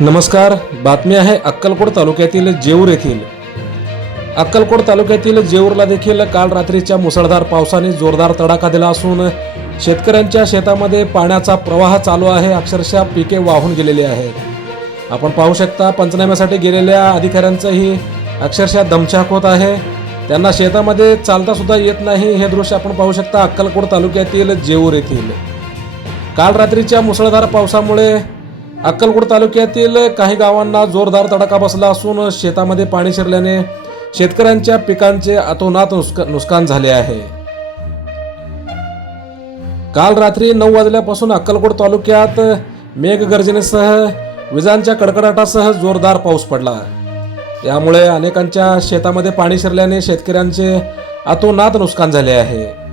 नमस्कार बातमी आहे अक्कलकोट तालुक्यातील जेऊर येथील. अक्कलकोट तालुक्यातील जेऊरला देखील काल रात्रीच्या मुसळधार पावसाने जोरदार तडाखा दिला असून शेतकऱ्यांच्या शेतामध्ये पाण्याचा प्रवाह चालू आहे अक्षरशः पिके वाहून गेलेली आहेत. आपण पाहू शकता पंचनाम्यासाठी गेलेल्या अधिकाऱ्यांचंही अक्षरशः दमछाक होत आहे. त्यांना शेतामध्ये चालता सुद्धा येत नाही हे दृश्य आपण पाहू शकता अक्कलकोट तालुक्यातील जेऊर येथील. काल रात्रीच्या मुसळधार पावसामुळे अक्कलकोट तालुक्यातील काही गावांना जोरदार तडाखा बसला असून शेतामध्ये पाणी शिरल्याने शेतकऱ्यांच्या पिकांचे अतोनात नुकसान झाले आहे. काल रात्री नऊ वाजल्यापासून अक्कलकोट तालुक्यात मेघगर्जनेसह विजांच्या कडकडाटासह जोरदार पाऊस पडला. त्यामुळे अनेकांच्या शेतामध्ये पाणी शिरल्याने शेतकऱ्यांचे अतोनात नुकसान झाले आहे.